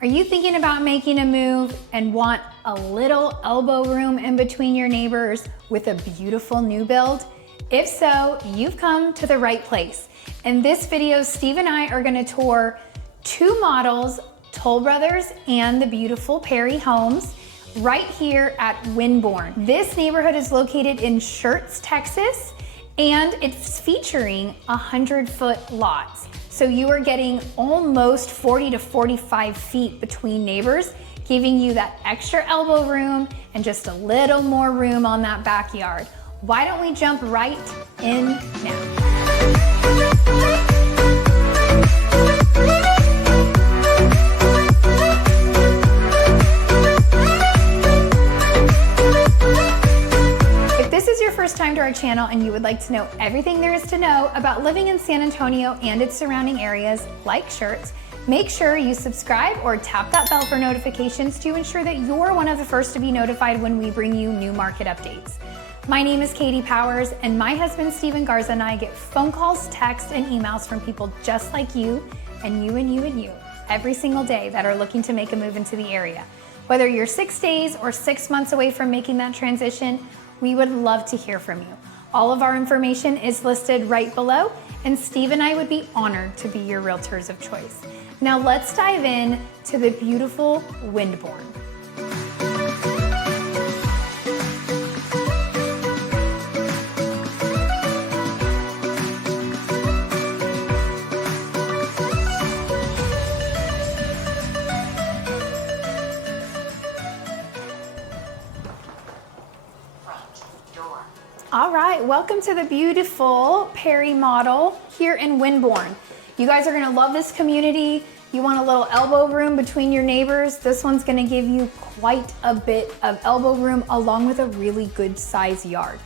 Are you thinking about making a move and want a little elbow room in between your neighbors with a beautiful new build? If so, you've come to the right place. In this video, Steve and I are gonna tour two models, Toll Brothers and the beautiful Perry homes, right here at Windborne. This neighborhood is located in Schertz, Texas, and it's featuring 100-foot lots. So you are getting almost 40 to 45 feet between neighbors, giving you that extra elbow room and just a little more room on that backyard. Why don't we jump right in now? Time to our channel and you would like to know everything there is to know about living in San Antonio and its surrounding areas like Schertz, make sure you subscribe or tap that bell for notifications to ensure that you're one of the first to be notified when we bring you new market updates. My name is Katie Powers, and my husband Steven Garza and I get phone calls, texts, and emails from people just like you and you and you and you every single day that are looking to make a move into the area. Whether you're 6 days or 6 months away from making that transition, we would love to hear from you. All of our information is listed right below, and Steve and I would be honored to be your realtors of choice. Now let's dive in to the beautiful Windborne. All right, welcome to the beautiful Perry model here in Windborne. You guys are gonna love this community. You want a little elbow room between your neighbors. This one's gonna give you quite a bit of elbow room along with a really good size yard.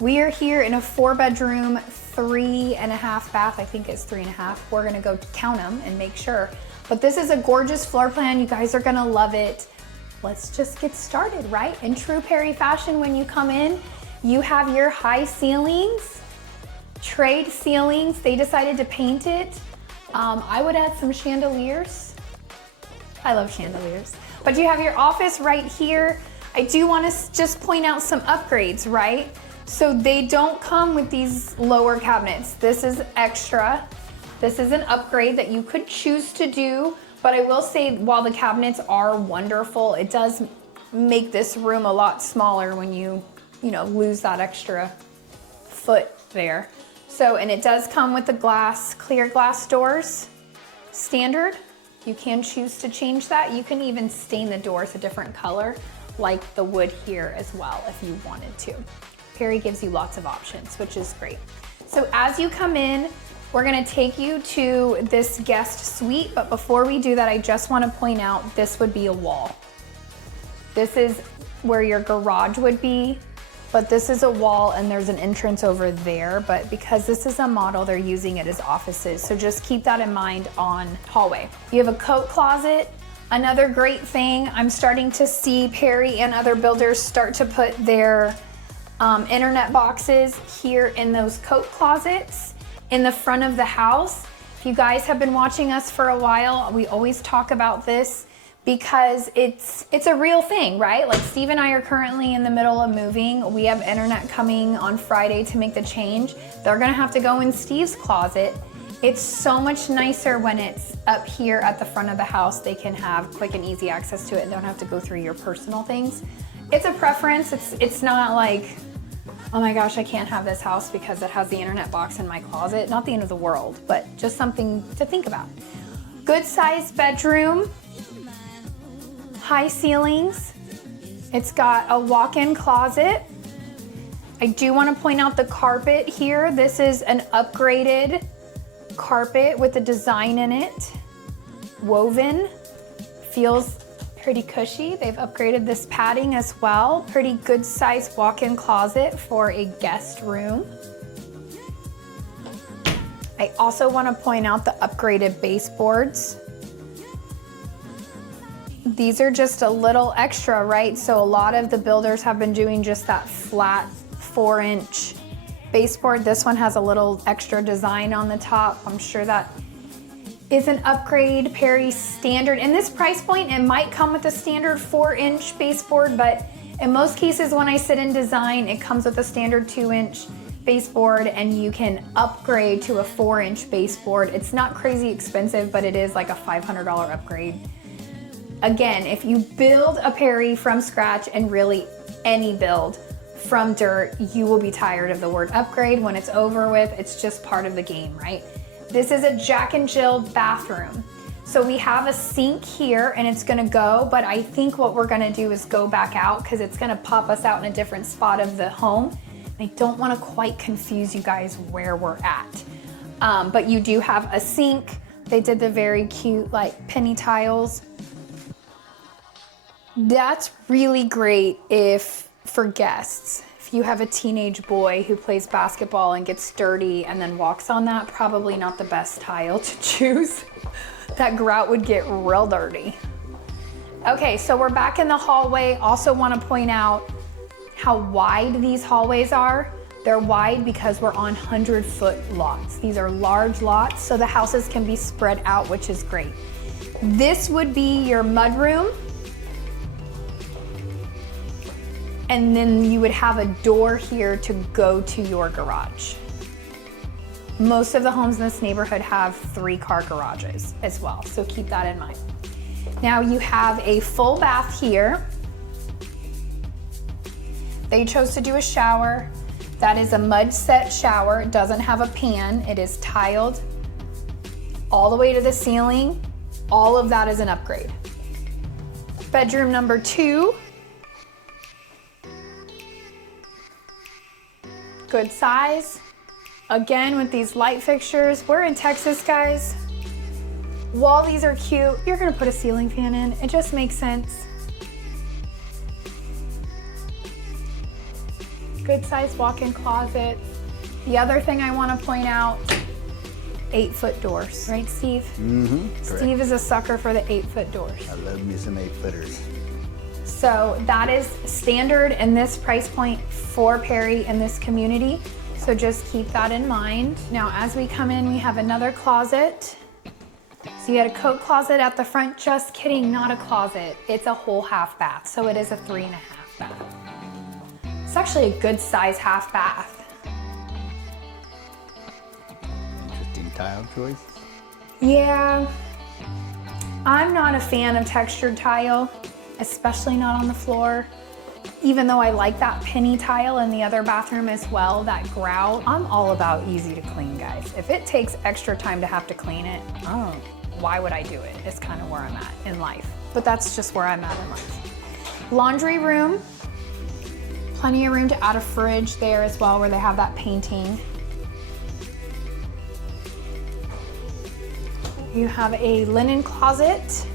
We are here in a 4-bedroom, 3.5 bath. I think it's 3.5. We're gonna go count them and make sure. But this is a gorgeous floor plan. You guys are gonna love it. Let's just get started, right? In true Perry fashion, when you come in, you have your high ceilings, trade ceilings. They decided to paint it. I would add some chandeliers. I love chandeliers. But you have your office right here. I do want to just point out some upgrades, right? So they don't come with these lower cabinets. This is extra. This is an upgrade that you could choose to do, but I will say while the cabinets are wonderful, it does make this room a lot smaller when you lose that extra foot there. So, and it does come with the clear glass doors, standard. You can choose to change that. You can even stain the doors a different color, like the wood here as well, if you wanted to. Perry gives you lots of options, which is great. So as you come in, we're gonna take you to this guest suite, but before we do that, I just wanna point out this would be a wall. This is where your garage would be. But this is a wall and there's an entrance over there, but because this is a model, they're using it as offices. So just keep that in mind on hallway. You have a coat closet. Another great thing, I'm starting to see Perry and other builders start to put their internet boxes here in those coat closets in the front of the house. If you guys have been watching us for a while, we always talk about this because it's a real thing, right? Like Steve and I are currently in the middle of moving. We have internet coming on Friday to make the change. They're gonna have to go in Steve's closet. It's so much nicer when it's up here at the front of the house. They can have quick and easy access to it and don't have to go through your personal things. It's a preference. It's not like, oh my gosh, I can't have this house because it has the internet box in my closet. Not the end of the world, but just something to think about. Good sized bedroom. High ceilings. It's got a walk-in closet. I do want to point out the carpet here. This is an upgraded carpet with a design in it. Woven. Feels pretty cushy. They've upgraded this padding as well. Pretty good sized walk-in closet for a guest room. I also want to point out the upgraded baseboards. These are just a little extra, right? So a lot of the builders have been doing just that flat 4-inch baseboard. This one has a little extra design on the top. I'm sure that is an upgrade. Perry standard. In this price point, it might come with a standard 4-inch baseboard, but in most cases when I sit in design, it comes with a standard 2-inch baseboard, and you can upgrade to a 4-inch baseboard. It's not crazy expensive, but it is like a $500 upgrade. Again, if you build a Perry from scratch, and really any build from dirt, you will be tired of the word upgrade when it's over with. It's just part of the game, right? This is a Jack and Jill bathroom. So we have a sink here and it's gonna go, but I think what we're gonna do is go back out because it's gonna pop us out in a different spot of the home. I don't wanna quite confuse you guys where we're at. But you do have a sink. They did the very cute like penny tiles. That's really great for guests. If you have a teenage boy who plays basketball and gets dirty and then walks on that, probably not the best tile to choose. That grout would get real dirty. Okay, so we're back in the hallway. Also want to point out how wide these hallways are. They're wide because we're on 100-foot lots. These are large lots, so the houses can be spread out, which is great. This would be your mudroom. And then you would have a door here to go to your garage. Most of the homes in this neighborhood have 3-car garages as well, so keep that in mind. Now you have a full bath here. They chose to do a shower. That is a mud set shower. It doesn't have a pan. It is tiled all the way to the ceiling. All of that is an upgrade. Bedroom number 2. Good size. Again, with these light fixtures. We're in Texas, guys. While these are cute, you're gonna put a ceiling fan in. It just makes sense. Good size walk-in closet. The other thing I wanna point out, 8-foot doors, right, Steve? Mm-hmm. Steve is a sucker for the 8-foot doors. I love me some 8-footers. So that is standard in this price point for Perry in this community. So just keep that in mind. Now, as we come in, we have another closet. So you had a coat closet at the front. Just kidding, not a closet. It's a whole half bath. So it is a 3.5 bath. It's actually a good size half bath. Interesting tile choice. Yeah, I'm not a fan of textured tile, especially not on the floor. Even though I like that penny tile in the other bathroom as well, that grout. I'm all about easy to clean, guys. If it takes extra time to have to clean it, why would I do it? It's kind of where I'm at in life. But that's just where I'm at in life. Laundry room. Plenty of room to add a fridge there as well, where they have that painting. You have a linen closet.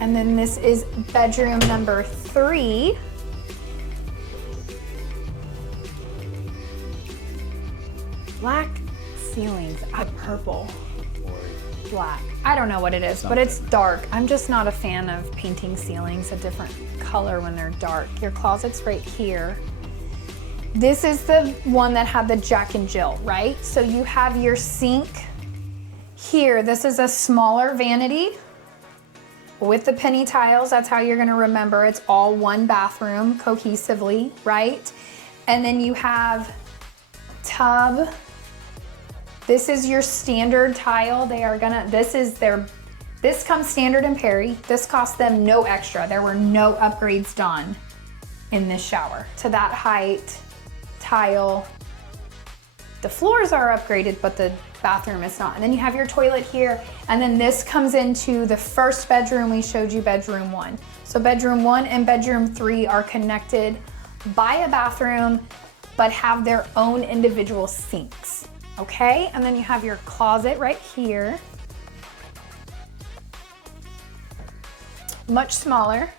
And then this is bedroom number 3. Black ceilings, purple, black. I don't know what it is, but it's dark. I'm just not a fan of painting ceilings a different color when they're dark. Your closet's right here. This is the one that had the Jack and Jill, right? So you have your sink here. This is a smaller vanity with the penny tiles. That's how you're gonna remember. It's all one bathroom cohesively, right? And then you have tub. This is your standard tile. This comes standard in Perry. This cost them no extra. There were no upgrades done in this shower to that height, tile. The floors are upgraded, but the bathroom is not. And then you have your toilet here. And then this comes into the first bedroom we showed you, bedroom 1. So bedroom 1 and bedroom 3 are connected by a bathroom, but have their own individual sinks. Okay, and then you have your closet right here. Much smaller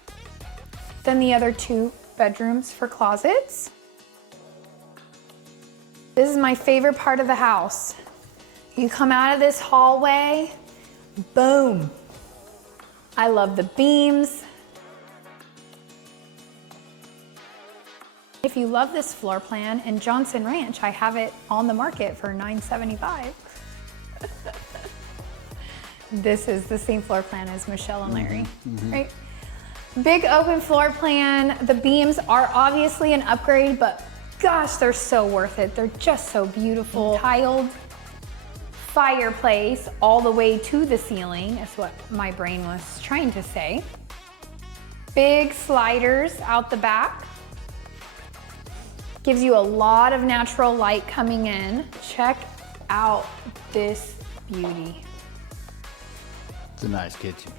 than the other 2 bedrooms for closets. This is my favorite part of the house. You come out of this hallway, boom. I love the beams. If you love this floor plan in Johnson Ranch, I have it on the market for $975. This is the same floor plan as Michelle and Larry, right? Big open floor plan. The beams are obviously an upgrade, but gosh, they're so worth it. They're just so beautiful. Tiled fireplace all the way to the ceiling is what my brain was trying to say. Big sliders out the back. Gives you a lot of natural light coming in. Check out this beauty. It's a nice kitchen.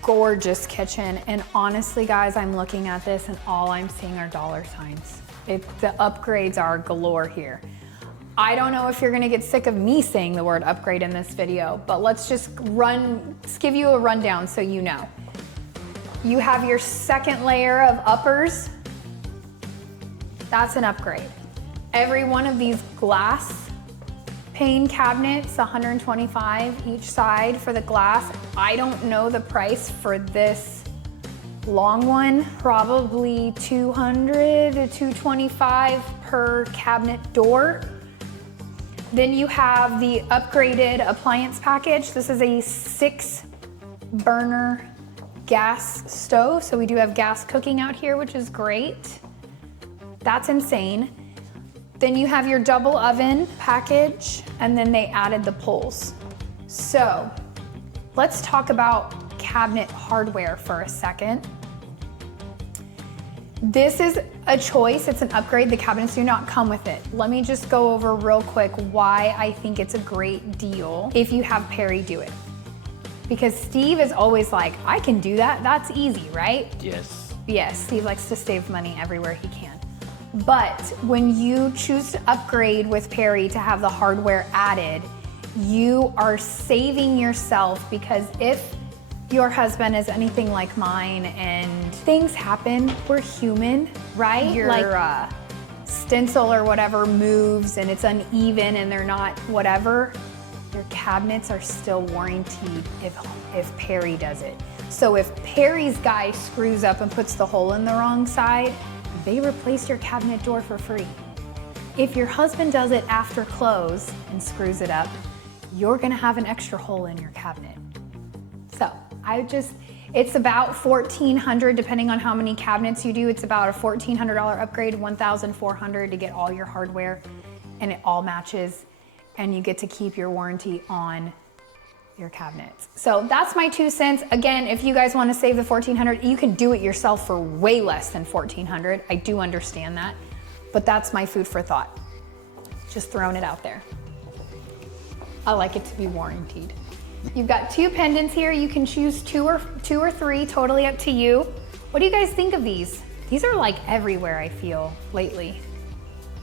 Gorgeous kitchen. And honestly, guys, I'm looking at this and all I'm seeing are dollar signs. The upgrades are galore here. I don't know if you're gonna get sick of me saying the word upgrade in this video, but let's give you a rundown so you know. You have your second layer of uppers. That's an upgrade. Every one of these glass pane cabinets, $125 each side for the glass. I don't know the price for this long one, probably $200 to $225 per cabinet door. Then you have the upgraded appliance package. This is a 6-burner gas stove. So we do have gas cooking out here, which is great. That's insane. Then you have your double oven package, and then they added the poles. So let's talk about cabinet hardware for a second. This is a choice, it's an upgrade. The cabinets do not come with it. Let me just go over real quick why I think it's a great deal if you have Perry do it. Because Steve is always like, I can do that, that's easy, right? Yes. Yes, Steve likes to save money everywhere he can. But when you choose to upgrade with Perry to have the hardware added, you are saving yourself, because if your husband is anything like mine and things happen, we're human, right? Your stencil or whatever moves and it's uneven and they're not whatever, your cabinets are still warranted if Perry does it. So if Perry's guy screws up and puts the hole in the wrong side, they replace your cabinet door for free. If your husband does it after close and screws it up, you're gonna have an extra hole in your cabinet. So it's about $1,400, depending on how many cabinets you do. It's about a $1,400 upgrade, $1,400 to get all your hardware, and it all matches, and you get to keep your warranty on your cabinets. So that's my 2 cents. Again, if you guys want to save the $1,400, you can do it yourself for way less than $1,400. I do understand that, but that's my food for thought. Just throwing it out there. I like it to be warranted. You've got 2 pendants here. You can choose two or three, totally up to you. What do you guys think of these? These are like everywhere, I feel, lately.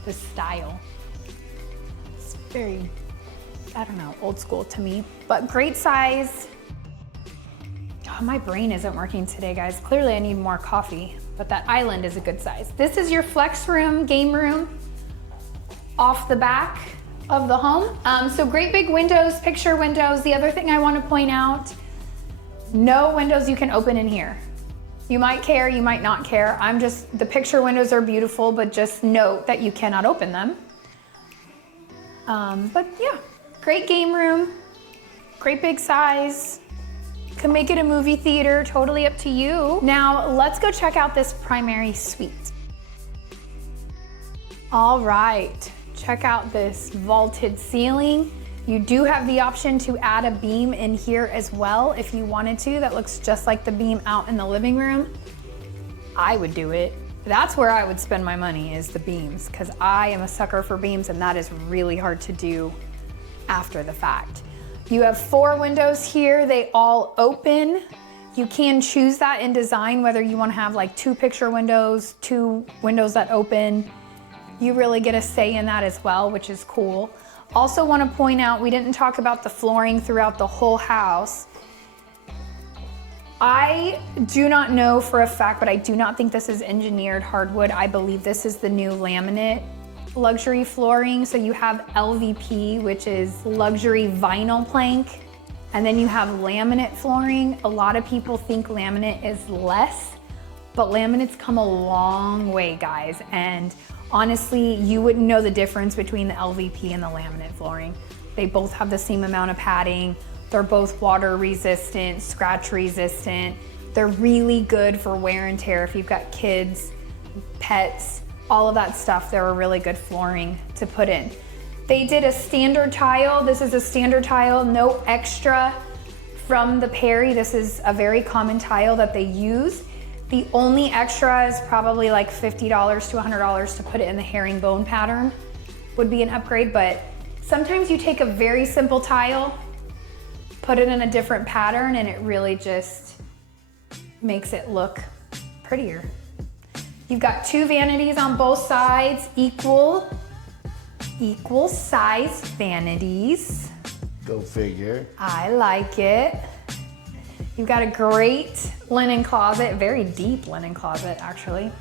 The style. It's very, I don't know, old school to me, but great size. Oh, my brain isn't working today, guys. Clearly I need more coffee, but that island is a good size. This is your flex room, game room, off the back of the home. So great big windows, picture windows. The other thing I want to point out, no windows you can open in here. You might care, you might not care. The picture windows are beautiful, but just note that you cannot open them. But yeah, great game room, great big size. Can make it a movie theater, totally up to you. Now let's go check out this primary suite. All right. Check out this vaulted ceiling. You do have the option to add a beam in here as well if you wanted to. That looks just like the beam out in the living room. I would do it. That's where I would spend my money, is the beams, because I am a sucker for beams, and that is really hard to do after the fact. You have 4 windows here. They all open. You can choose that in design, whether you want to have like 2 picture windows, 2 windows that open. You really get a say in that as well, which is cool. Also want to point out, we didn't talk about the flooring throughout the whole house. I do not know for a fact, but I do not think this is engineered hardwood. I believe this is the new laminate luxury flooring. So you have LVP, which is luxury vinyl plank, and then you have laminate flooring. A lot of people think laminate is less, but laminates come a long way, guys. And honestly, you wouldn't know the difference between the LVP and the laminate flooring. They both have the same amount of padding, They're both water resistant, scratch resistant. They're really good for wear and tear if you've got kids, pets, all of that stuff. They're a really good flooring to put in. They did a standard tile. This is a standard tile, no extra from the Perry. This is a very common tile that they use. The only extra is probably like $50 to $100 to put it in the herringbone pattern would be an upgrade, but sometimes you take a very simple tile, put it in a different pattern, and it really just makes it look prettier. You've got 2 vanities on both sides, equal size vanities. Go figure. I like it. You've got a great linen closet, very deep linen closet actually.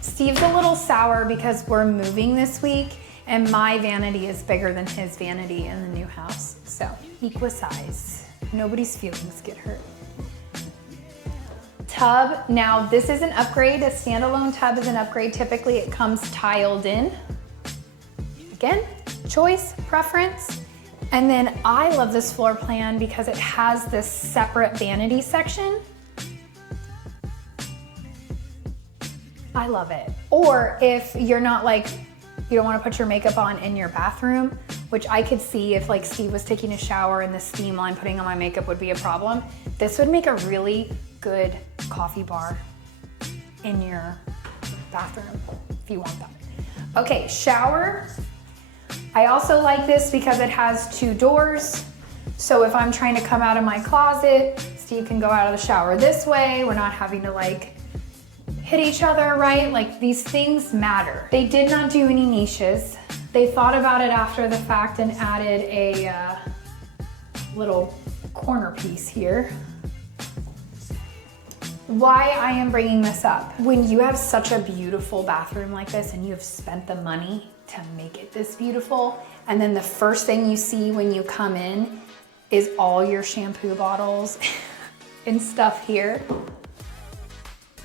Steve's a little sour because we're moving this week and my vanity is bigger than his vanity in the new house. So equal size, nobody's feelings get hurt. Tub, now this is an upgrade. A standalone tub is an upgrade. Typically it comes tiled in. Again, choice, preference. And then I love this floor plan because it has this separate vanity section. I love it. Or if you're not like, you don't want to put your makeup on in your bathroom, which I could see if like Steve was taking a shower and the steam line putting on my makeup would be a problem. This would make a really good coffee bar in your bathroom if you want that. Okay, shower. I also like this because it has 2 doors. So if I'm trying to come out of my closet, Steve can go out of the shower this way. We're not having to like hit each other, right? Like these things matter. They did not do any niches. They thought about it after the fact and added a little corner piece here. Why I am bringing this up, when you have such a beautiful bathroom like this and you have spent the money to make it this beautiful, and then the first thing you see when you come in is all your shampoo bottles and stuff here,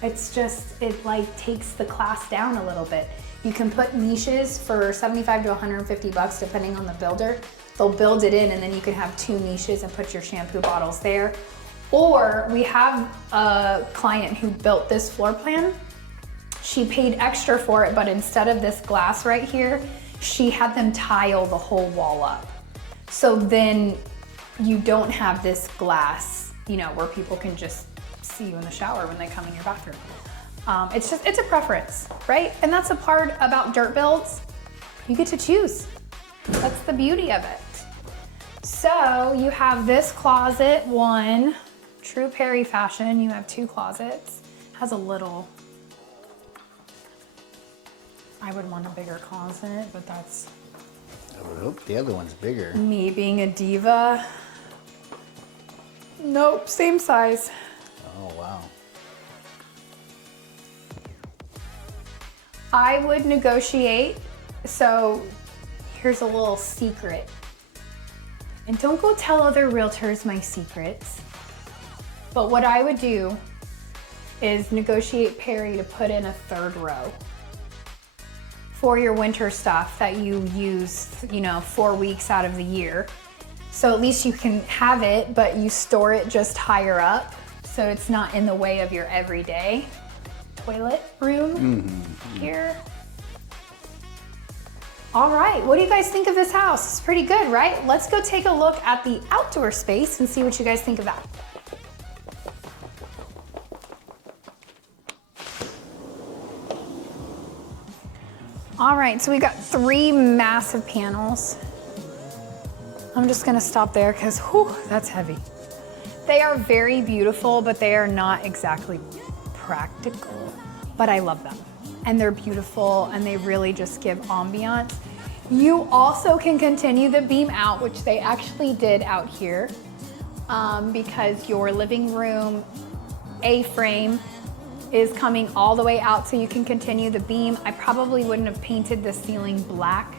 it's just, it like takes the class down a little bit. You can put niches for 75 to 150 bucks depending on the builder. They'll build it in and then you can have 2 niches and put your shampoo bottles there. Or we have a client who built this floor plan. She paid extra for it, but instead of this glass right here, she had them tile the whole wall up. So then you don't have this glass, you know, where people can just see you in the shower when they come in your bathroom. It's a preference, right? And that's a part about dirt builds. You get to choose. That's the beauty of it. So you have this closet, one, true Perry fashion. You have 2 closets. Has a little, I would want a bigger closet, but that's I would hope the other one's bigger. me being a diva. Nope, same size. Oh, wow. I would negotiate. So here's a little secret. And don't go tell other realtors my secrets. But what I would do is negotiate Perry to put in a 3rd row for your winter stuff that you use, you know, 4 weeks out of the year. So at least you can have it, but you store it just higher up so it's not in the way of your everyday toilet room here. All right, what do you guys think of this house? It's pretty good, right? Let's go take a look at the outdoor space and see what you guys think of that. All right, so we got 3 massive panels. I'm just gonna stop there because, whew, that's heavy. They are very beautiful, but they are not exactly practical, but I love them. And they're beautiful and they really just give ambiance. You also can continue the beam out, which they actually did out here, because your living room A-frame is coming all the way out, so you can continue the beam. I probably wouldn't have painted the ceiling black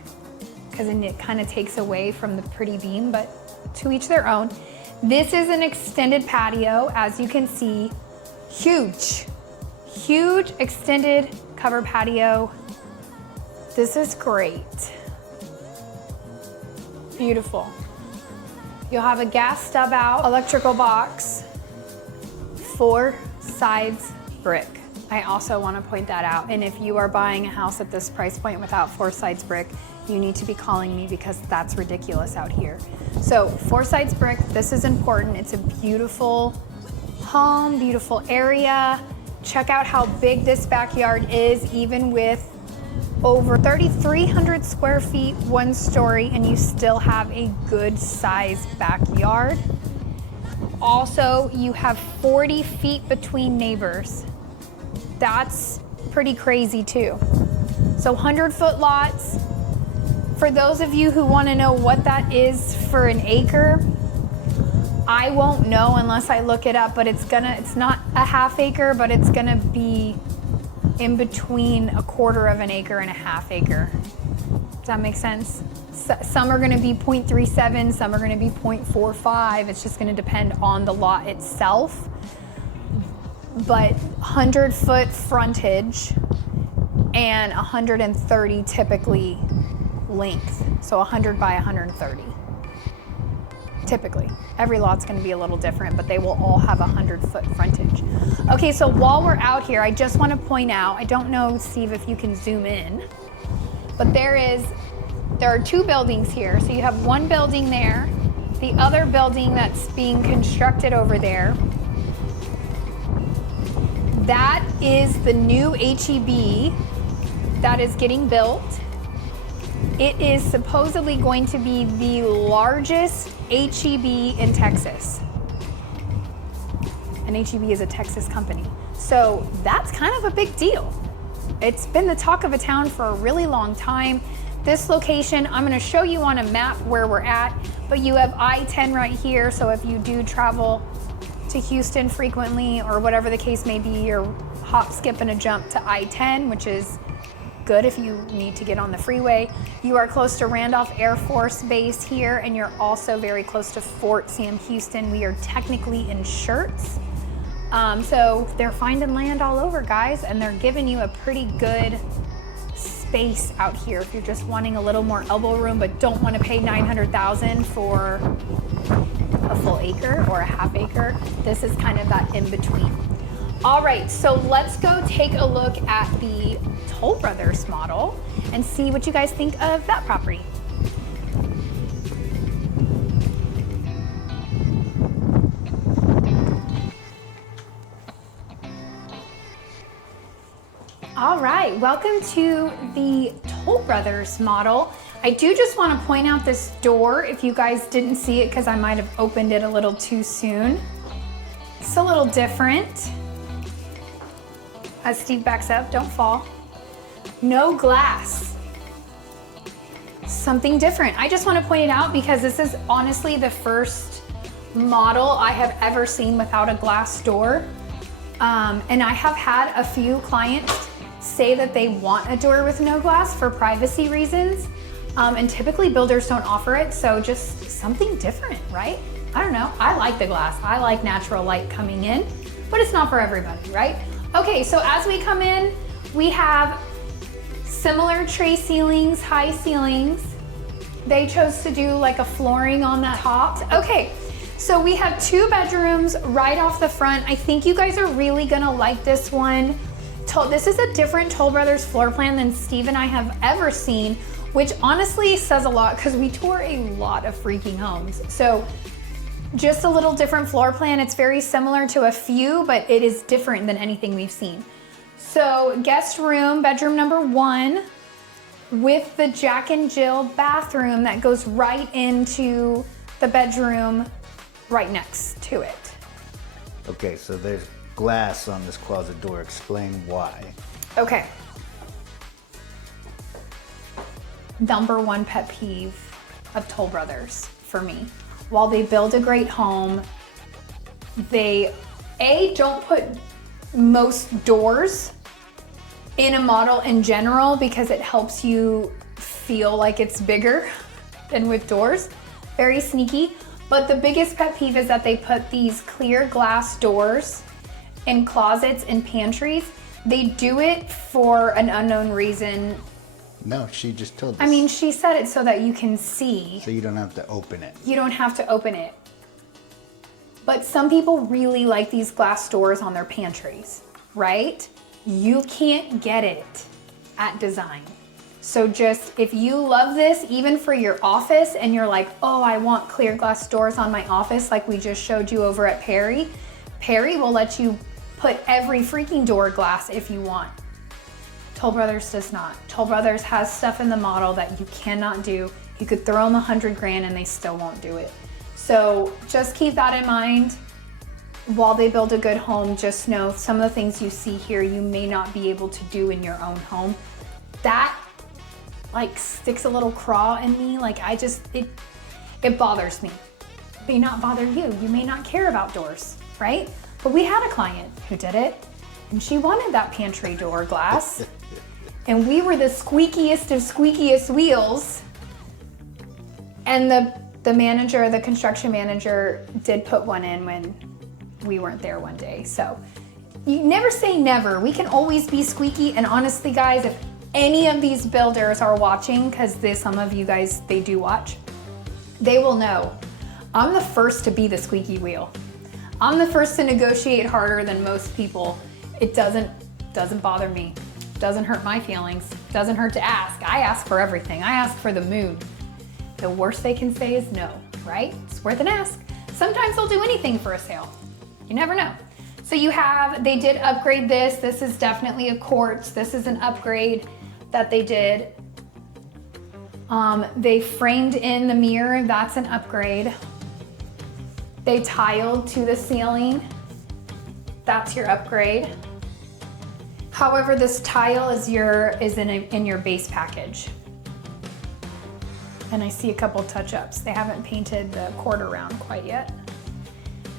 because then it kind of takes away from the pretty beam, but to each their own. This is an extended patio, as you can see. Huge, huge extended cover patio. This is great. Beautiful. You'll have a gas stub out, electrical box, 4 sides brick. I also want to point that out. And if you are buying a house at this price point without 4 sides brick, you need to be calling me because that's ridiculous out here. So 4 sides brick, this is important. It's a beautiful home, beautiful area. Check out how big this backyard is, even with over 3,300 square feet, 1 story, and you still have a good sized backyard. Also, you have 40 feet between neighbors. That's pretty crazy too. So 100-foot lots. For those of you who want to know what that is for an acre, I won't know unless I look it up, but it's not a half acre, but it's gonna be in between 1/4 of an acre and a half acre. Does that make sense? Some are gonna be 0.37, some are gonna be 0.45. It's just gonna depend on the lot itself. But 100-foot frontage and 130 typically length. So 100 by 130. Typically. Every lot's gonna be a little different, but they will all have 100-foot frontage. Okay, so while we're out here, I just wanna point out, I don't know, Steve, if you can zoom in, but there are 2 buildings here. So you have 1 building there, the other building that's being constructed over there. That is the new HEB that is getting built. It is supposedly going to be the largest HEB in Texas. And HEB is a Texas company. So that's kind of a big deal. It's been the talk of a town for a really long time. This location, I'm gonna show you on a map where we're at, but you have I-10 right here, so if you do travel to Houston frequently or whatever the case may be, you're hop, skip, and a jump to I-10, which is good if you need to get on the freeway. You are close to Randolph Air Force Base here, and you're also very close to Fort Sam Houston. We are technically in Schertz. So they're finding land all over, guys, and they're giving you a pretty good space out here if you're just wanting a little more elbow room but don't want to pay $900,000 for a full acre or a half acre. This is kind of that in between. All right, so let's go take a look at the Toll Brothers model and see what you guys think of that property. All right, welcome to the Toll Brothers model. I do just want to point out this door if you guys didn't see it because I might have opened it a little too soon. It's a little different. As Steve backs up, don't fall. No glass. Something different. I just want to point it out because this is honestly the first model I have ever seen without a glass door. And I have had a few clients say that they want a door with no glass for privacy reasons. And typically builders don't offer it, so just something different, right? I don't know, I like the glass. I like natural light coming in, but it's not for everybody, right? Okay, so as we come in, we have similar tray ceilings, high ceilings. They chose to do like a flooring on that top. Okay, so we have 2 bedrooms right off the front. I think you guys are really gonna like this one. This is a different Toll Brothers floor plan than Steve and I have ever seen, which honestly says a lot because we tour a lot of freaking homes. So just a little different floor plan. It's very similar to a few, but it is different than anything we've seen. So guest room, bedroom number 1, with the Jack and Jill bathroom that goes right into the bedroom right next to it. Okay, so there's glass on this closet door. Explain why. Okay. Number 1 pet peeve of Toll Brothers for me. While they build a great home, they don't put most doors in a model in general because it helps you feel like it's bigger than with doors. Very sneaky. But the biggest pet peeve is that they put these clear glass doors in closets and pantries. They do it for an unknown reason. No, she just told us. I mean, she said it so that you can see. So you don't have to open it. You don't have to open it. But some people really like these glass doors on their pantries, right? You can't get it at design. So just, if you love this, even for your office, and you're like, oh, I want clear glass doors on my office, like we just showed you over at Perry, Perry will let you put every freaking door glass if you want. Toll Brothers does not. Toll Brothers has stuff in the model that you cannot do. You could throw them $100 grand and they still won't do it. So just keep that in mind. While they build a good home, just know some of the things you see here, you may not be able to do in your own home. That like sticks a little craw in me. Like it bothers me. It may not bother you. You may not care about doors, right? But we had a client who did it and she wanted that pantry door glass. And we were the squeakiest of squeakiest wheels. And the manager, the construction manager, did put one in when we weren't there one day. So you never say never. We can always be squeaky. And honestly, guys, if any of these builders are watching, because some of you guys, they do watch, they will know I'm the first to be the squeaky wheel. I'm the first to negotiate harder than most people. It doesn't bother me. Doesn't hurt my feelings. Doesn't hurt to ask. I ask for everything. I ask for the moon. The worst they can say is no, right? It's worth an ask. Sometimes they'll do anything for a sale. You never know. So they did upgrade this. This is definitely a quartz. This is an upgrade that they did. They framed in the mirror. That's an upgrade. They tiled to the ceiling. That's your upgrade. However, this tile is in your base package. And I see a couple touch-ups. They haven't painted the quarter round quite yet.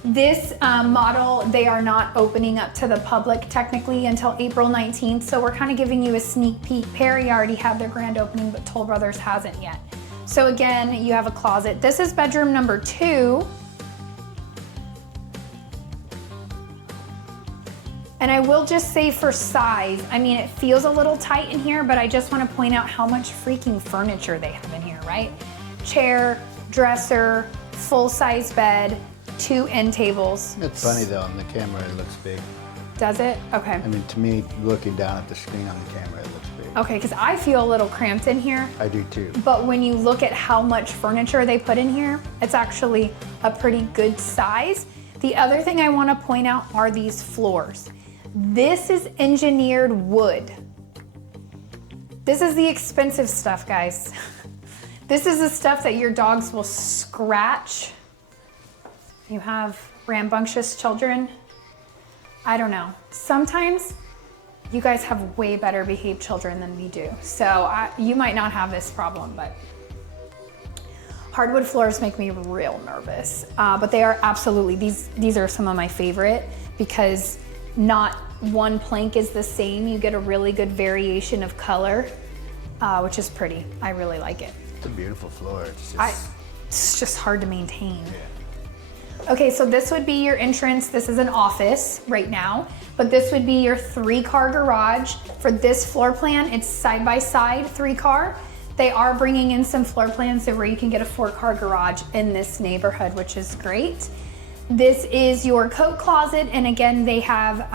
This model, they are not opening up to the public technically until April 19th, so we're kind of giving you a sneak peek. Perry already had their grand opening, but Toll Brothers hasn't yet. So again, you have a closet. This is bedroom number 2. And I will just say for size, I mean, it feels a little tight in here, but I just want to point out how much freaking furniture they have in here, right? Chair, dresser, full-size bed, 2 end tables. It's funny though, on the camera it looks big. Does it? Okay. I mean, to me, looking down at the screen on the camera, it looks big. Okay, because I feel a little cramped in here. I do too. But when you look at how much furniture they put in here, it's actually a pretty good size. The other thing I want to point out are these floors. This is engineered wood. This is the expensive stuff, guys. This is the stuff that your dogs will scratch. You have rambunctious children. I don't know. Sometimes you guys have way better behaved children than we do. So you might not have this problem, but hardwood floors make me real nervous. But they are absolutely, these are some of my favorite because not one plank is the same. You get a really good variation of color, which is pretty. I really like it. It's a beautiful floor. It's just hard to maintain. Yeah. Okay, so this would be your entrance. This is an office right now, but this would be your 3-car garage. For this floor plan, it's side-by-side 3-car. They are bringing in some floor plans where you can get a 4-car garage in this neighborhood, which is great. This is your coat closet, and again, they have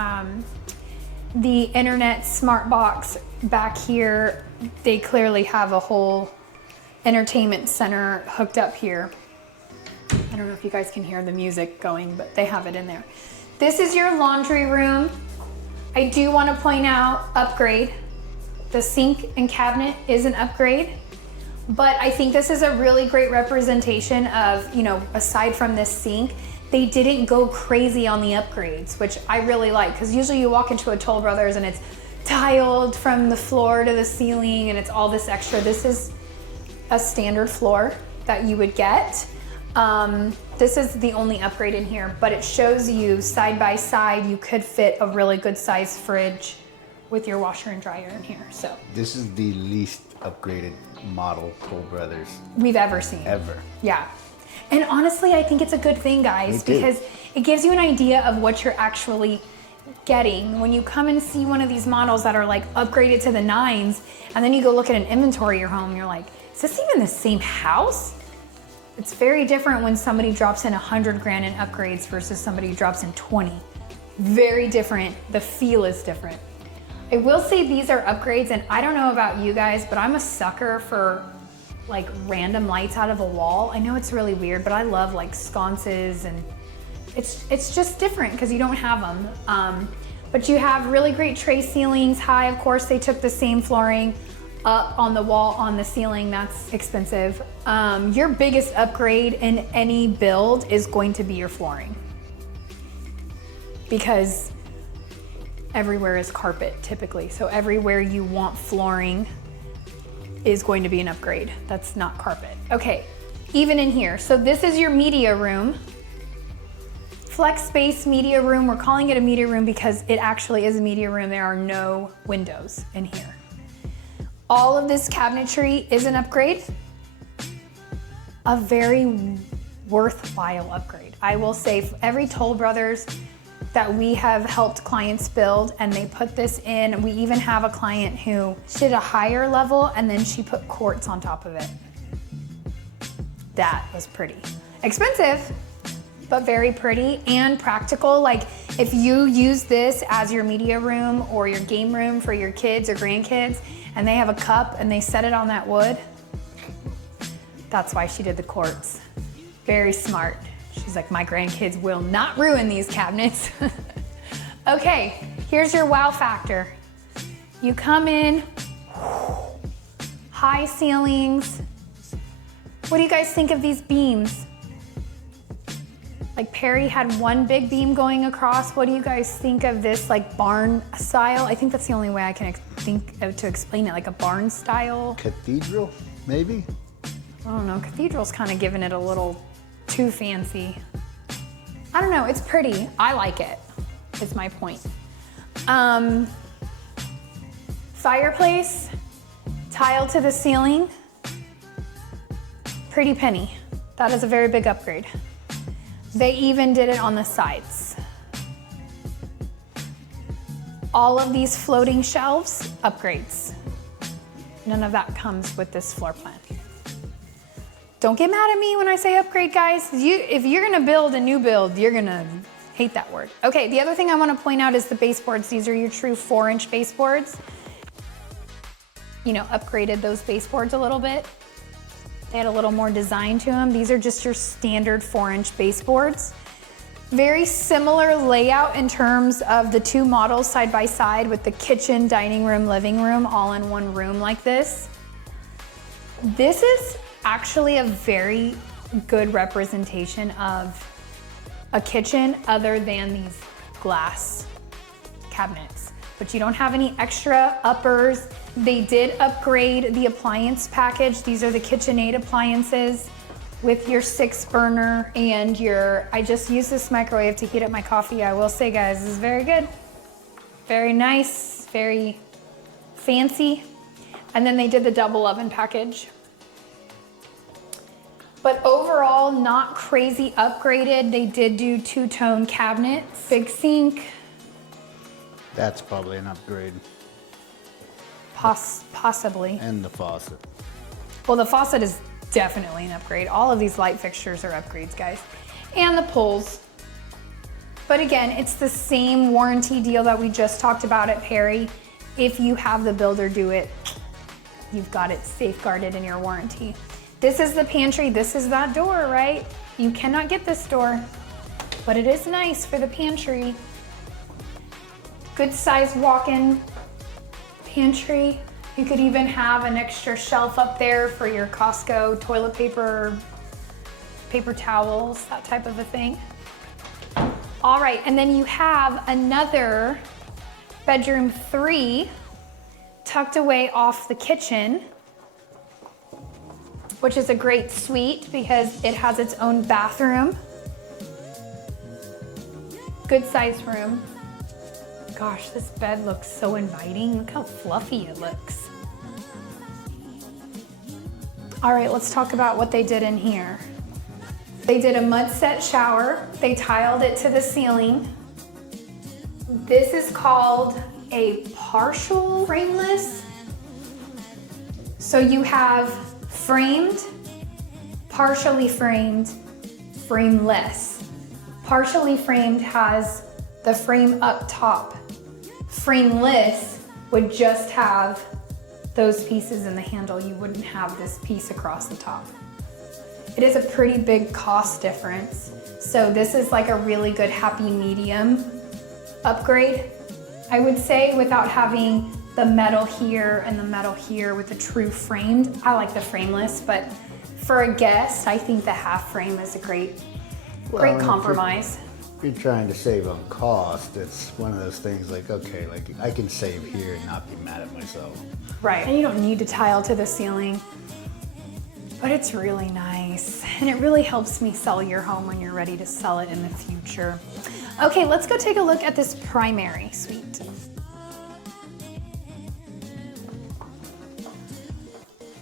the internet smart box back here. They clearly have a whole entertainment center hooked up here. I don't know if you guys can hear the music going, but they have it in there. This is your laundry room. I do want to point out upgrade. The sink and cabinet is an upgrade, but I think this is a really great representation of, you know, aside from this sink, they didn't go crazy on the upgrades, which I really like, because usually you walk into a Toll Brothers and it's tiled from the floor to the ceiling and it's all this extra. This is a standard floor that you would get. This is the only upgrade in here, but it shows you side by side, you could fit a really good size fridge with your washer and dryer in here. So this is the least upgraded model Toll Brothers we've ever seen. Ever. Yeah. And honestly, I think it's a good thing, guys, because it gives you an idea of what you're actually getting when you come and see one of these models that are like upgraded to the 9s, and then you go look at an inventory of your home, you're like, is this even the same house? It's very different when somebody drops in 100 grand in upgrades versus somebody who drops in 20. Very different, the feel is different. I will say these are upgrades, and I don't know about you guys, but I'm a sucker for like random lights out of a wall. I know it's really weird, but I love like sconces, and it's just different because you don't have them. But you have really great tray ceilings, high. Of course, they took the same flooring up on the wall, on the ceiling. That's expensive. Your biggest upgrade in any build is going to be your flooring, because everywhere is carpet typically. So everywhere you want flooring is going to be an upgrade. That's not carpet. Okay, even in here. So this is your media room. Flex space media room. We're calling it a media room because it actually is a media room. There are no windows in here. All of this cabinetry is an upgrade. A very worthwhile upgrade. I will say for every Toll Brothers that we have helped clients build and they put this in, we even have a client who did a higher level and then she put quartz on top of it. That was pretty. Expensive, but very pretty and practical. Like if you use this as your media room or your game room for your kids or grandkids and they have a cup and they set it on that wood, that's why she did the quartz. Very smart. She's like, my grandkids will not ruin these cabinets. Okay, here's your wow factor. You come in, high ceilings. What do you guys think of these beams? Like Perry had one big beam going across. What do you guys think of this like barn style? I think that's the only way I can think of to explain it, like a barn style. Cathedral, maybe? I don't know, cathedral's kind of giving it a little too fancy. I don't know, it's pretty. I like it, is my point. Fireplace, tile to the ceiling, pretty penny. That is a very big upgrade. They even did it on the sides. All of these floating shelves, upgrades. None of that comes with this floor plan. Don't get mad at me when I say upgrade, guys. If you're gonna build a new build, you're gonna hate that word. Okay, the other thing I wanna point out is the baseboards. These are your true 4-inch baseboards. You know, upgraded those baseboards a little bit. They had a little more design to them. These are just your standard 4-inch baseboards. Very similar layout in terms of the two models side by side with the kitchen, dining room, living room, all in one room like this. This is actually a very good representation of a kitchen other than these glass cabinets. But you don't have any extra uppers. They did upgrade the appliance package. These are the KitchenAid appliances with your 6-burner and your, I just use this microwave to heat up my coffee. I will say, guys, this is very good. Very nice, very fancy. And then they did the double oven package. But overall, not crazy upgraded. They did do 2-tone cabinets, big sink. That's probably an upgrade. Possibly. And the faucet. Well, the faucet is definitely an upgrade. All of these light fixtures are upgrades, guys. And the pulls. But again, it's the same warranty deal that we just talked about at Perry. If you have the builder do it, you've got it safeguarded in your warranty. This is the pantry, this is that door, right? You cannot get this door, but it is nice for the pantry. Good sized walk-in pantry. You could even have an extra shelf up there for your Costco toilet paper, paper towels, that type of a thing. All right, and then you have another bedroom 3 tucked away off the kitchen, which is a great suite because it has its own bathroom. Good sized room. Gosh, this bed looks so inviting. Look how fluffy it looks. All right, let's talk about what they did in here. They did a mud set shower. They tiled it to the ceiling. This is called a partial frameless. So you have framed, partially framed, frameless. Partially framed has the frame up top. Frameless would just have those pieces in the handle. You wouldn't have this piece across the top. It is a pretty big cost difference. So this is like a really good happy medium upgrade, I would say, without having the metal here and the metal here with the true framed. I like the frameless, but for a guest, I think the half frame is a great compromise. If you're trying to save on cost, it's one of those things like, okay, like I can save here and not be mad at myself. Right, and you don't need to tile to the ceiling, but it's really nice. And it really helps me sell your home when you're ready to sell it in the future. Okay, let's go take a look at this primary suite.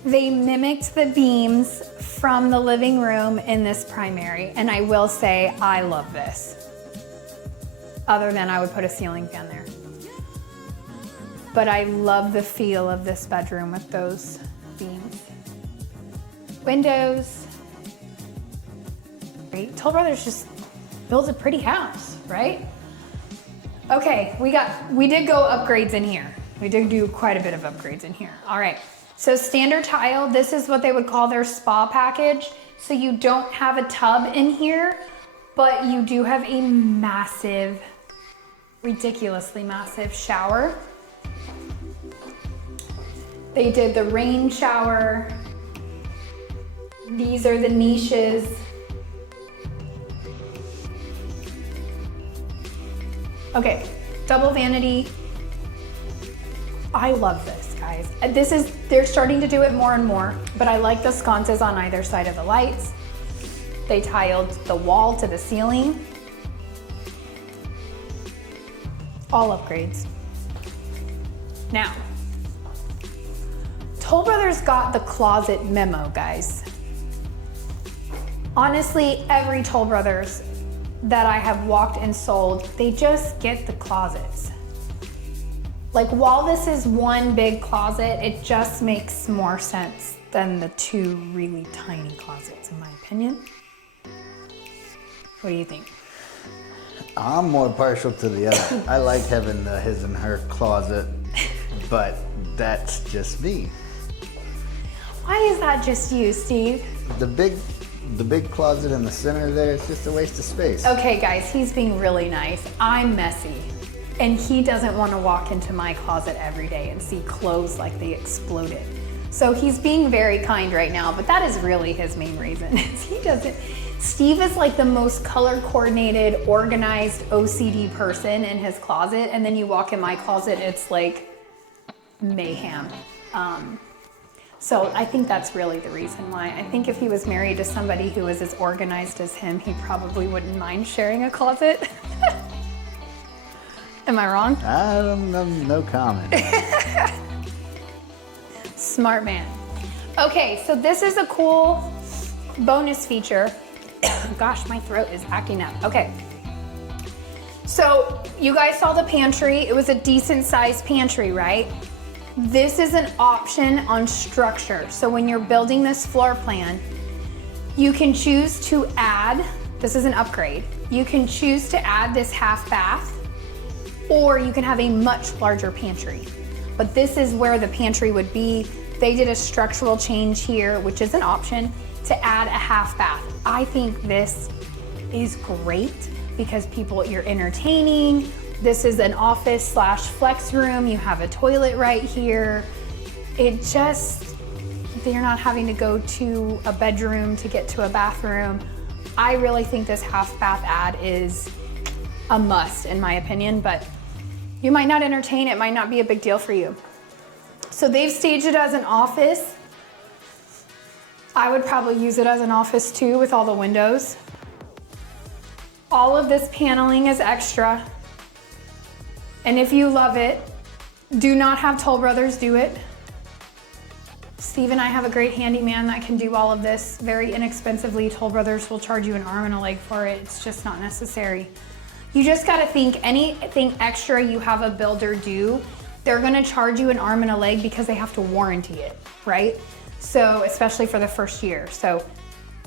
They mimicked the beams from the living room in this primary, and I will say I love this. Other than I would put a ceiling fan there. But I love the feel of this bedroom with those beams. Windows. Great. Toll Brothers just builds a pretty house, right? Okay, we did go upgrades in here. We did do quite a bit of upgrades in here. All right, so standard tile, this is what they would call their spa package. So you don't have a tub in here, but you do have a massive, ridiculously massive shower. They did the rain shower. These are the niches. Okay, double vanity. I love this, guys. They're starting to do it more and more, but I like the sconces on either side of the lights. They tiled the wall to the ceiling. All upgrades. Now, Toll Brothers got the closet memo, guys. Honestly, every Toll Brothers that I have walked and sold, they just get the closets. Like, while this is one big closet, it just makes more sense than the two really tiny closets, in my opinion. What do you think? I'm more partial to the other. I like having the his and her closet, but that's just me. Why is that just you, Steve? The big closet in the center there, it's just a waste of space. Okay, guys, he's being really nice. I'm messy, and he doesn't want to walk into my closet every day and see clothes like they exploded. So he's being very kind right now, but that is really his main reason. Steve is like the most color coordinated, organized OCD person in his closet, and then you walk in my closet, it's like mayhem. So I think that's really the reason why. I think if he was married to somebody who was as organized as him, he probably wouldn't mind sharing a closet. Am I wrong? I don't know, no comment. Smart man. Okay, so this is a cool bonus feature. Gosh, my throat is acting up. Okay. So you guys saw the pantry. It was a decent sized pantry, right? This is an option on structure. So when you're building this floor plan, you can choose to add, this is an upgrade, you can choose to add this half bath, or you can have a much larger pantry. But this is where the pantry would be. They did a structural change here, which is an option, to add a half bath. I think this is great because you're entertaining. This is an office / flex room. You have a toilet right here. They're not having to go to a bedroom to get to a bathroom. I really think this half bath ad is a must in my opinion, but you might not entertain, it might not be a big deal for you. So they've staged it as an office. I would probably use it as an office too with all the windows. All of this paneling is extra. And if you love it, do not have Toll Brothers do it. Steve and I have a great handyman that can do all of this very inexpensively. Toll Brothers will charge you an arm and a leg for it. It's just not necessary. You just gotta think anything extra you have a builder do, they're gonna charge you an arm and a leg because they have to warranty it, right? So, especially for the first year. So,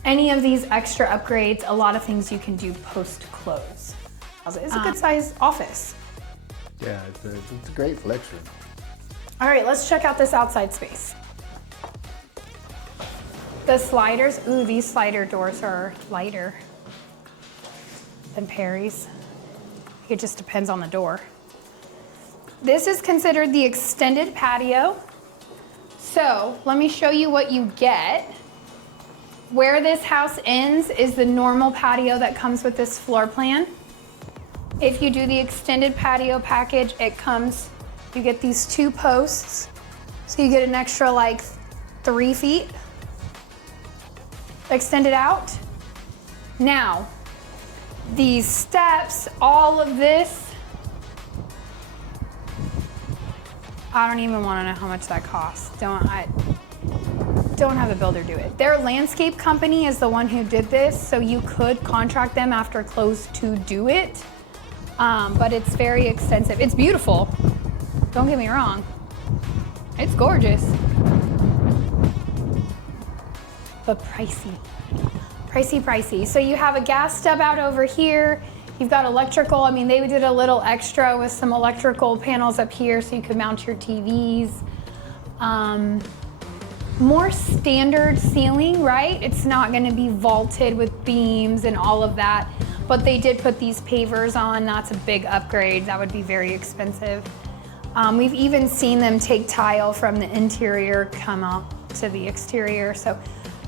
any of these extra upgrades, a lot of things you can do post-close. It's a good size office. Yeah, it's a great flex room. All right, let's check out this outside space. The sliders, ooh, these slider doors are lighter than Perry's. It just depends on the door. This is considered the extended patio. So let me show you what you get. Where this house ends is the normal patio that comes with this floor plan. If you do the extended patio package, you get these 2 posts. So you get an extra like 3 feet extended out. Now, these steps, all of this, I don't even want to know how much that costs. Don't have the builder do it. Their landscape company is the one who did this, so you could contract them after close to do it, but it's very expensive. It's beautiful, don't get me wrong. It's gorgeous, but pricey. Pricey. So you have a gas stub out over here. You've got electrical. I mean, they did a little extra with some electrical panels up here so you could mount your TVs. More standard ceiling, right? It's not gonna be vaulted with beams and all of that, but they did put these pavers on. That's a big upgrade. That would be very expensive. We've even seen them take tile from the interior, come out to the exterior. So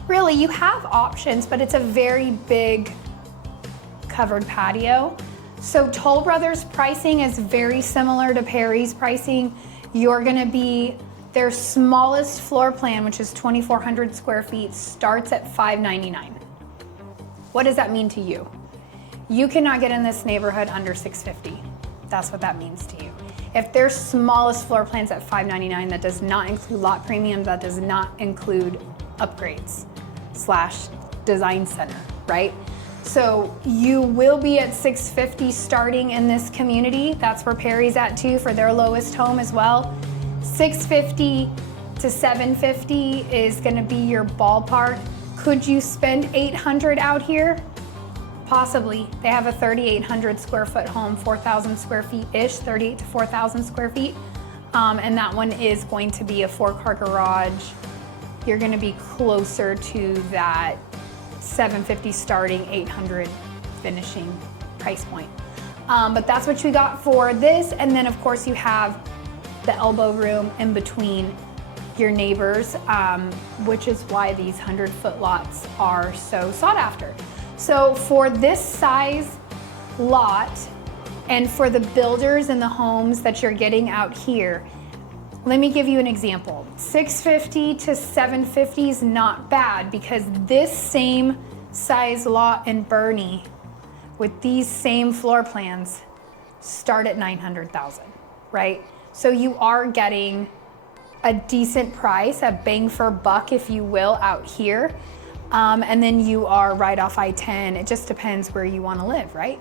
really you have options, but it's a very big covered patio. So Toll Brothers pricing is very similar to Perry's pricing. You're gonna be, their smallest floor plan, which is 2,400 square feet, starts at $599. What does that mean to you? You cannot get in this neighborhood under $650. That's what that means to you. If their smallest floor plan's at $599, that does not include lot premiums, that does not include upgrades / design center, right? So you will be at $650 starting in this community. That's where Perry's at too for their lowest home as well. $650 to $750 is gonna be your ballpark. Could you spend $800 out here? Possibly. They have a 3,800 square foot home, 4,000 square feet-ish, 38 to 4,000 square feet. And that one is going to be a 4-car garage. You're gonna be closer to that $750 starting, $800 finishing price point. But that's what you got for this. And then of course you have the elbow room in between your neighbors, which is why these 100-foot lots are so sought after. So for this size lot and for the builders and the homes that you're getting out here, let me give you an example. $650 to $750 is not bad because this same size lot in Bernie with these same floor plans start at $900,000, right? So you are getting a decent price, a bang for buck, if you will, out here. And then you are right off I-10. It just depends where you want to live, right?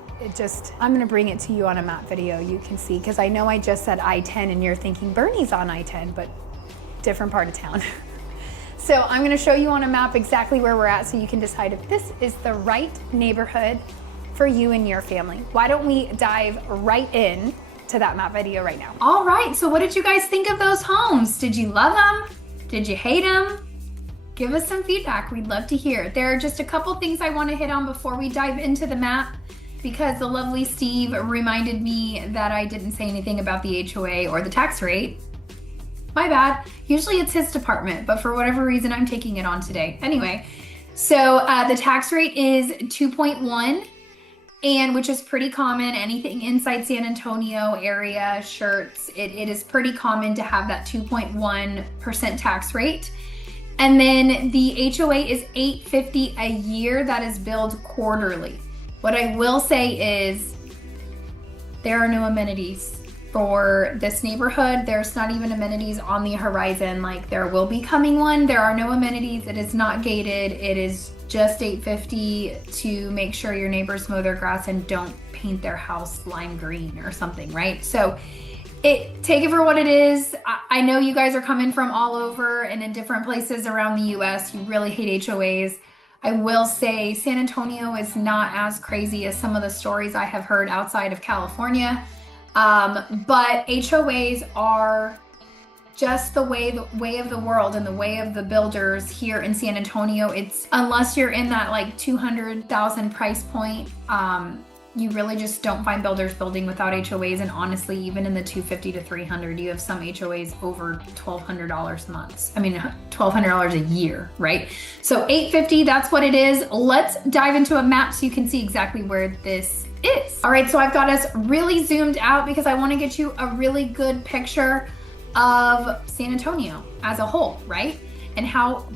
I'm gonna bring it to you on a map video you can see, because I know I just said I-10 and you're thinking Bernie's on I-10, but different part of town. So I'm gonna show you on a map exactly where we're at so you can decide if this is the right neighborhood for you and your family. Why don't we dive right in to that map video right now. All right, so what did you guys think of those homes? Did you love them? Did you hate them? Give us some feedback, we'd love to hear. There are just a couple things I wanna hit on before we dive into the map, because the lovely Steve reminded me that I didn't say anything about the HOA or the tax rate. My bad, usually it's his department, but for whatever reason, I'm taking it on today. Anyway, so the tax rate is 2.1, and which is pretty common. Anything inside San Antonio area, Schertz, it is pretty common to have that 2.1% tax rate. And then the HOA is $850 a year that is billed quarterly. What I will say is there are no amenities for this neighborhood. There's not even amenities on the horizon. Like, there will be coming one. There are no amenities. It is not gated. It is just $8.50 to make sure your neighbors mow their grass and don't paint their house lime green or something, right? So take it for what it is. I know you guys are coming from all over and in different places around the US. You really hate HOAs. I will say San Antonio is not as crazy as some of the stories I have heard outside of California. But HOAs are just the way of the world and the way of the builders here in San Antonio. It's, unless you're in that like 200,000 price point, you really just don't find builders building without HOAs. And honestly, even in the 250 to 300, you have some HOAs over $1,200 a month. I mean, $1,200 a year, right? So $850, that's what it is. Let's dive into a map so you can see exactly where this is. All right, so I've got us really zoomed out because I want to get you a really good picture of San Antonio as a whole, right? And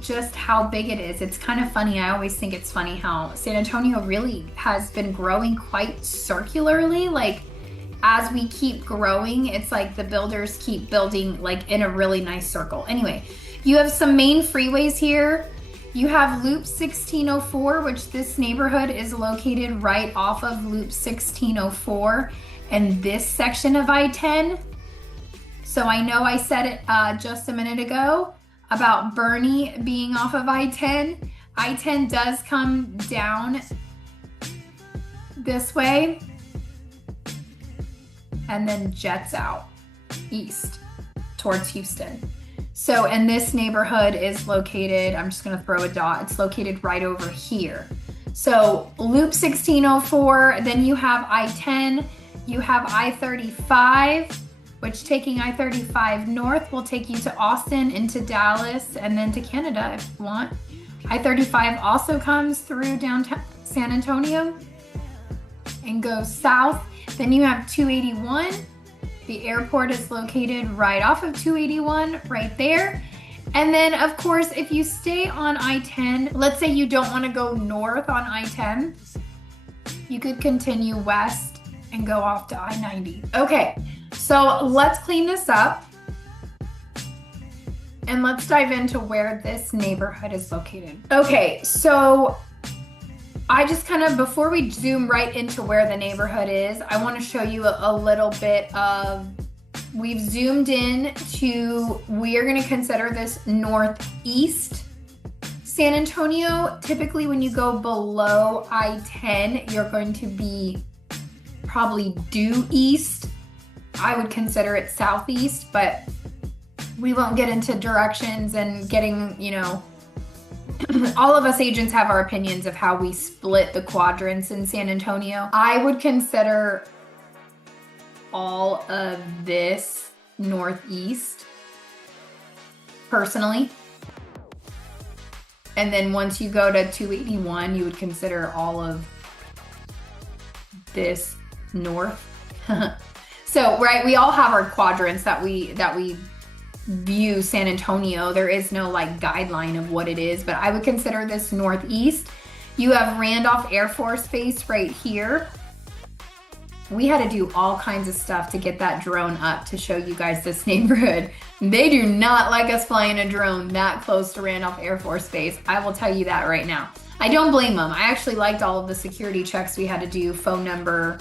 just how big it is. It's kind of funny. I always think it's funny how San Antonio really has been growing quite circularly. Like, as we keep growing, it's like the builders keep building like in a really nice circle. Anyway, you have some main freeways here. You have Loop 1604, which this neighborhood is located right off of Loop 1604 and this section of I-10. So I know I said it just a minute ago about Bernie being off of I-10. I-10 does come down this way and then jets out east towards Houston. So, and this neighborhood is located, I'm just gonna throw a dot, it's located right over here. So Loop 1604, then you have I-10, you have I-35, which taking I-35 north will take you to Austin, into Dallas, and then to Canada if you want. I-35 also comes through downtown San Antonio and goes south. Then you have 281. The airport is located right off of 281, right there. And then, of course, if you stay on I-10, let's say you don't want to go north on I-10, you could continue west and go off to I-90. Okay. So let's clean this up and let's dive into where this neighborhood is located. Okay, so I just kind of, before we zoom right into where the neighborhood is, I want to show you a little bit of, we've zoomed in to, we are going to consider this northeast San Antonio. Typically when you go below I-10, you're going to be probably due east. I would consider it southeast, but we won't get into directions and getting, you know, all of us agents have our opinions of how we split the quadrants in San Antonio. I would consider all of this northeast, personally. And then once you go to 281, you would consider all of this north. So, right, we all have our quadrants that we view San Antonio. There is no like guideline of what it is, but I would consider this northeast. You have Randolph Air Force Base right here. We had to do all kinds of stuff to get that drone up to show you guys this neighborhood. They do not like us flying a drone that close to Randolph Air Force Base. I will tell you that right now. I don't blame them. I actually liked all of the security checks we had to do, phone number,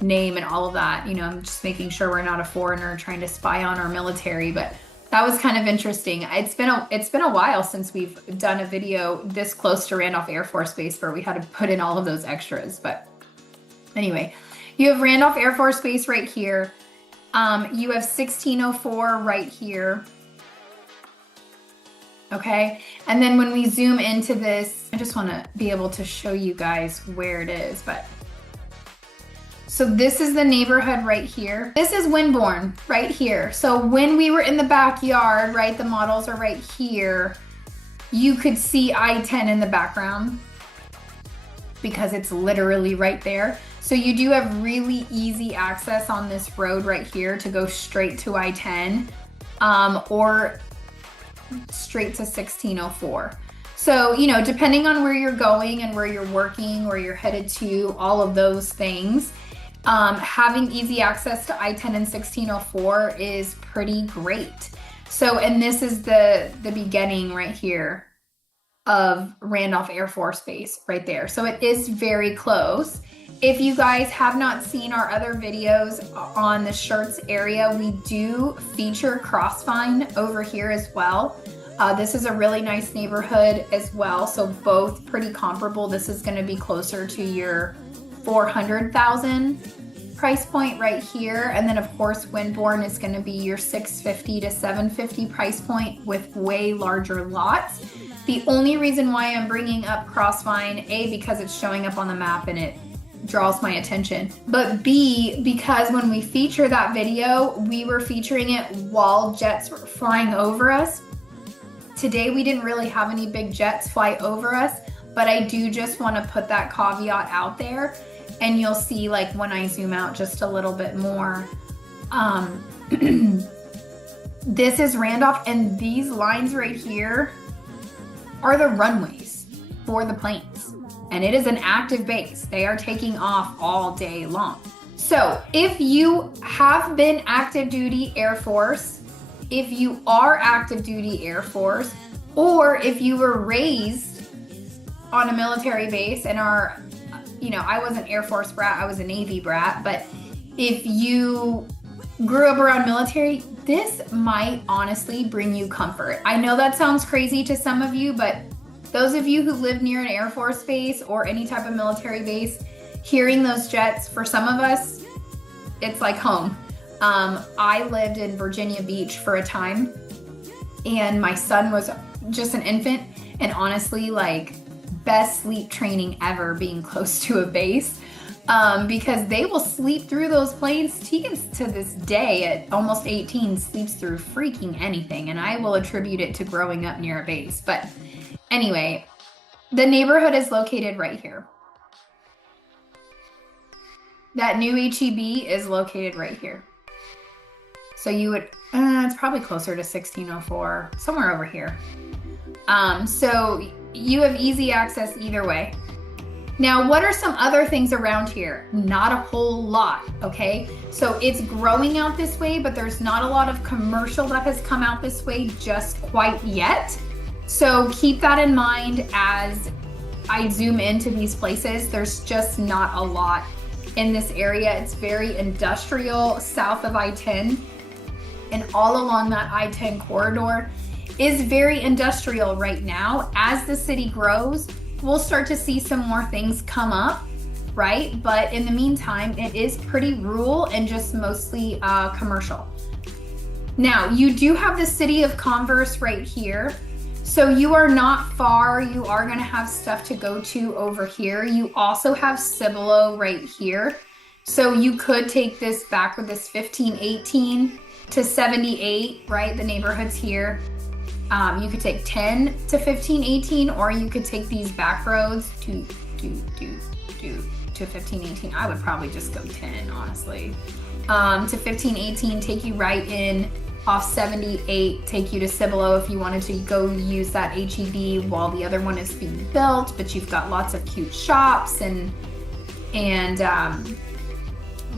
name, and all of that. You know, I'm just making sure we're not a foreigner trying to spy on our military, but that was kind of interesting. It's been a while since we've done a video this close to Randolph Air Force Base where we had to put in all of those extras. But anyway, you have Randolph Air Force Base right here. You have 1604 right here. Okay, and then when we zoom into this, I just want to be able to show you guys where it is, but so this is the neighborhood right here. This is Windborne right here. So when we were in the backyard, right, the models are right here, you could see I-10 in the background because it's literally right there. So you do have really easy access on this road right here to go straight to I-10 or straight to 1604. So, you know, depending on where you're going and where you're working, where you're headed to, all of those things, having easy access to I-10 and 1604 is pretty great. So, and this is the beginning right here of Randolph Air Force Base right there. So it is very close. If you guys have not seen our other videos on the Schertz area, we do feature Crossvine over here as well. This is a really nice neighborhood as well. So both pretty comparable. This is gonna be closer to your 400,000 price point right here. And then of course, Windborne is gonna be your 650 to 750 price point with way larger lots. The only reason why I'm bringing up Crossvine, A, because it's showing up on the map and it draws my attention, but B, because when we feature that video, we were featuring it while jets were flying over us. Today, we didn't really have any big jets fly over us, but I do just want to put that caveat out there, and you'll see like when I zoom out just a little bit more. This is Randolph, and these lines right here are the runways for the planes. And it is an active base. They are taking off all day long. So if you have been active duty Air Force, if you are active duty Air Force, or if you were raised on a military base and are, you know, I was an Air Force brat, I was a Navy brat, but if you grew up around military, this might honestly bring you comfort. I know that sounds crazy to some of you, but those of you who live near an Air Force base or any type of military base, hearing those jets, for some of us, it's like home. I lived in Virginia Beach for a time, and my son was just an infant, and honestly, like, best sleep training ever being close to a base, because they will sleep through those planes. Tegan, to this day, at almost 18, sleeps through freaking anything, and I will attribute it to growing up near a base. But anyway, the neighborhood is located right here. That new HEB is located right here. So you would, it's probably closer to 1604, somewhere over here. So you have easy access either way. Now, what are some other things around here? Not a whole lot, okay? So it's growing out this way, but there's not a lot of commercial that has come out this way just quite yet. So keep that in mind as I zoom into these places. There's just not a lot in this area. It's very industrial south of I-10, and all along that I-10 corridor is very industrial right now. As the city grows, we'll start to see some more things come up, right? But in the meantime, it is pretty rural and just mostly commercial. Now, you do have the city of Converse right here. So you are not far. You are going to have stuff to go to over here. You also have Cibolo right here. So you could take this back with this 1518 to 78, right? The neighborhood's here. You could take 10 to 1518, or you could take these back roads to 1518. I would probably just go 10, honestly. To 1518, take you right in off 78, take you to Cibolo if you wanted to go use that HEB while the other one is being built, but you've got lots of cute shops and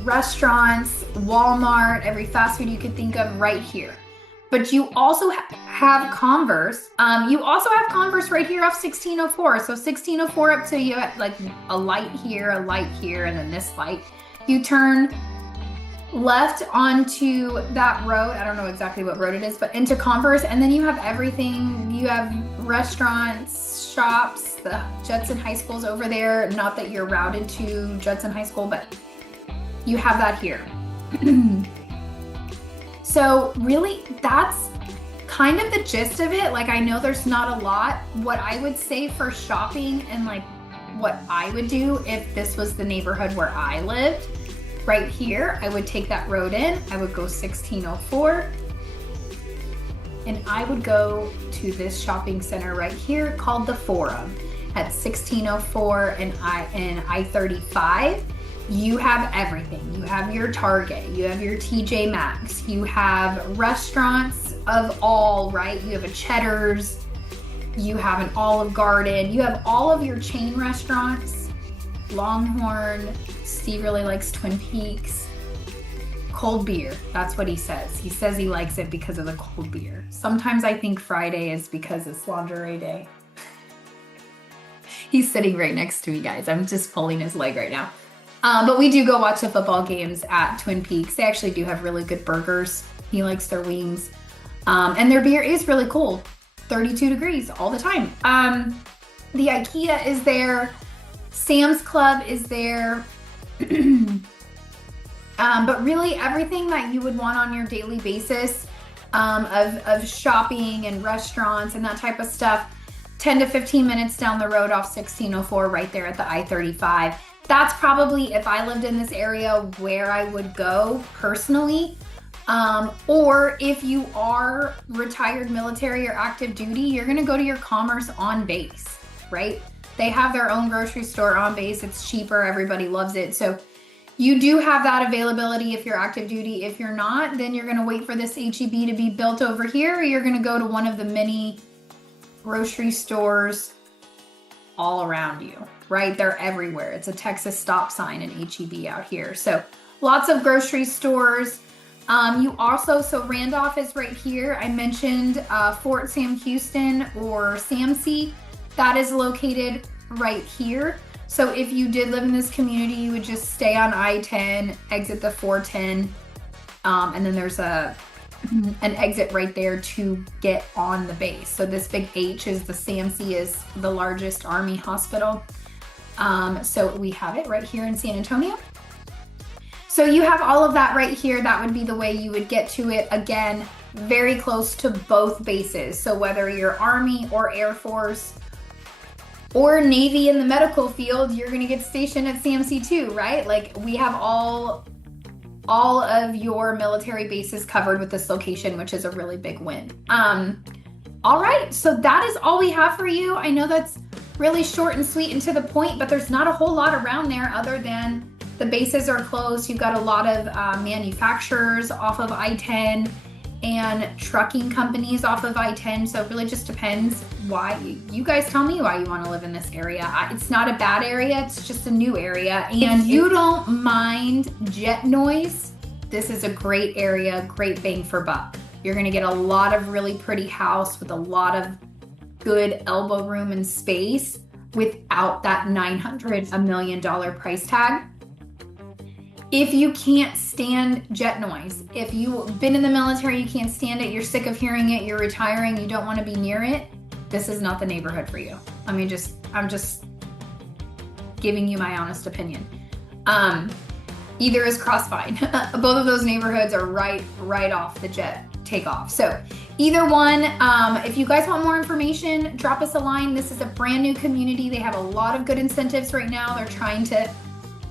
restaurants, Walmart, every fast food you could think of right here. But you also have Converse. You also have Converse right here off 1604. So 1604 up to you at like a light here, and then this light. You turn left onto that road. I don't know exactly what road it is, but into Converse, and then you have everything. You have restaurants, shops, the Judson High School's over there. Not that you're routed to Judson High School, but you have that here. So really, that's kind of the gist of it. Like, I know there's not a lot. What I would say for shopping and like what I would do if this was the neighborhood where I lived, right here, I would take that road in, I would go 1604, and I would go to this shopping center right here called the Forum at 1604 and I-35. You have everything. You have your Target, you have your TJ Maxx, you have restaurants of all, right? You have a Cheddar's, you have an Olive Garden, you have all of your chain restaurants, Longhorn, Steve really likes Twin Peaks. Cold beer, that's what he says. He says he likes it because of the cold beer. Sometimes I think Friday is because it's lingerie day. He's sitting right next to me, guys. I'm just pulling his leg right now. But we do go watch the football games at Twin Peaks. They actually do have really good burgers. He likes their wings. And their beer is really cold. 32 degrees all the time. The IKEA is there. Sam's Club is there. But really everything that you would want on your daily basis of shopping and restaurants and that type of stuff, 10 to 15 minutes down the road off 1604 right there at the I-35. That's probably, if I lived in this area, where I would go personally. Or if you are retired military or active duty, you're gonna go to your Commerce on base, right? They have their own grocery store on base. It's cheaper, everybody loves it. So you do have that availability if you're active duty. If you're not, then you're gonna wait for this HEB to be built over here, or you're gonna go to one of the many grocery stores all around you, right? They're everywhere. It's a Texas stop sign and HEB out here. So lots of grocery stores. You also, so Randolph is right here. I mentioned Fort Sam Houston or SAMC. That is located right here. So if you did live in this community, you would just stay on I-10, exit the 410, and then there's an exit right there to get on the base. So this big H is the SAMC, is the largest Army hospital. So we have it right here in San Antonio. So you have all of that right here. That would be the way you would get to it. Again, very close to both bases. So whether you're Army or Air Force or Navy in the medical field, you're gonna get stationed at SAMC too, right? Like we have all of your military bases covered with this location, which is a really big win. All right, so that is all we have for you. I know that's really short and sweet and to the point, but there's not a whole lot around there other than the bases are closed. You've got a lot of manufacturers off of I-10 and trucking companies off of I-10. So it really just depends why. You guys tell me why you want to live in this area. It's not a bad area, it's just a new area. And you don't mind jet noise, this is a great area, great bang for buck. You're gonna get a lot of really pretty house with a lot of good elbow room and space without that $900, $1 million price tag. If you can't stand jet noise, if you've been in the military, you can't stand it, you're sick of hearing it, you're retiring, you don't want to be near it, this is not the neighborhood for you. I mean, I'm just giving you my honest opinion. Either is cross-fine. Both of those neighborhoods are right off the jet takeoff. So either one, if you guys want more information, drop us a line. This is a brand new community. They have a lot of good incentives right now. They're trying to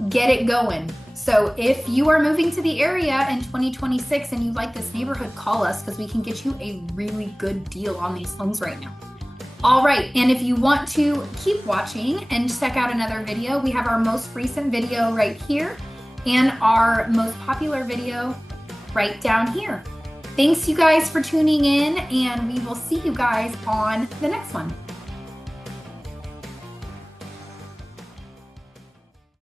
get it going. So if you are moving to the area in 2026 and you like this neighborhood, call us because we can get you a really good deal on these homes right now. All right, and if you want to keep watching and check out another video, we have our most recent video right here and our most popular video right down here. Thanks you guys for tuning in, and we will see you guys on the next one.